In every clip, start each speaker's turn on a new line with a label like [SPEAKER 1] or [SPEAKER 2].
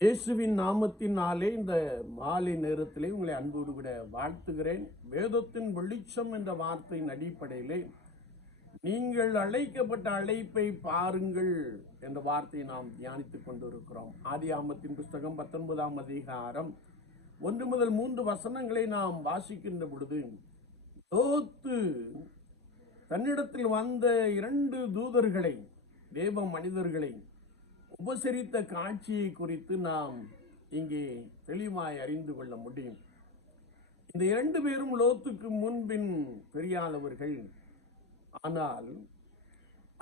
[SPEAKER 1] இயேசுவின் நாமத்தினாலே இந்த மாலை நேரத்திலே உங்களை அன்போடு விட வாழ்த்துகிறேன். வேதத்தின் வெளிச்சம் என்ற வார்த்தையின் அடிப்படையிலே நீங்கள் அழைக்கப்பட்ட அழைப்பை பாருங்கள் என்ற வார்த்தையை நாம் தியானித்துக் கொண்டிருக்கிறோம். ஆதி ஆமத்தின் புஸ்தகம் பத்தொன்பதாம் அதிகாரம் ஒன்று முதல் மூன்று வசனங்களை நாம் வாசிக்கின்ற பொழுது தோத்து தன்னிடத்தில் வந்த இரண்டு தூதர்களை தேவ மனிதர்களை உபசரித்த காட்சியை குறித்து நாம் இங்கே தெளிவாய் அறிந்து கொள்ள முடியும். இந்த இரண்டு பேரும் லோத்துக்கு முன்பின் தெரியாதவர்கள். ஆனால்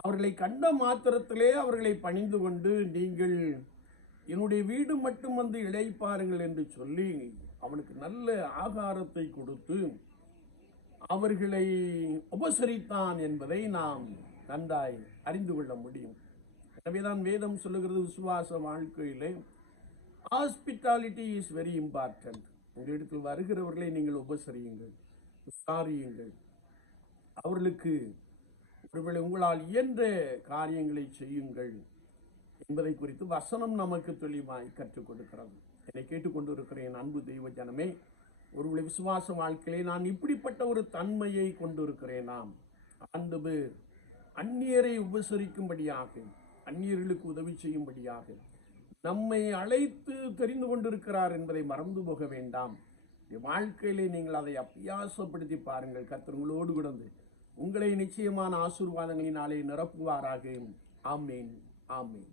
[SPEAKER 1] அவர்களை கண்ட மாத்திரத்திலே அவர்களை பணிந்து கொண்டு நீங்கள் என்னுடைய வீடு மட்டும் வந்து இழைப்பாருங்கள் என்று சொல்லி அவனுக்கு நல்ல ஆகாரத்தை கொடுத்து அவர்களை உபசரித்தான் என்பதை நாம் நன்றாய் அறிந்து கொள்ள முடியும். எனவேதான் வேதம் சொல்லுகிறது விசுவாச வாழ்க்கையிலே. ஹாஸ்பிட்டாலிட்டி இஸ் வெரி இம்பார்ட்டன்ட் உங்களிடத்தில் வருகிறவர்களை நீங்கள் உபசரியுங்கள் விசாரியுங்கள். அவர்களுக்கு ஒருவேளை உங்களால் இயன்ற காரியங்களை செய்யுங்கள் என்பதை குறித்து வசனம் நமக்கு தெளிவாய் கற்றுக் கொடுக்கிறது. என்னை கேட்டுக்கொண்டு என் அன்பு தெய்வ ஜனமே ஒருவேளை விசுவாச வாழ்க்கையிலே நான் இப்படிப்பட்ட ஒரு தன்மையை கொண்டிருக்கிறேன் நாம் ஆண்டு அந்நியரை உபசரிக்கும்படியாகும் அந்நியர்களுக்கு உதவி செய்யும்படியாக. நம்மை அழைத்து தெரிந்து கொண்டிருக்கிறார் என்பதை மறந்து போக வேண்டாம். வாழ்க்கையிலே நீங்கள் அதை அபியாசப்படுத்தி பாருங்கள். கத்திரங்களோடு கிடந்து உங்களை நிச்சயமான ஆசீர்வாதங்களினாலே நிரப்புவாராக. ஆமேன். ஆமேன்.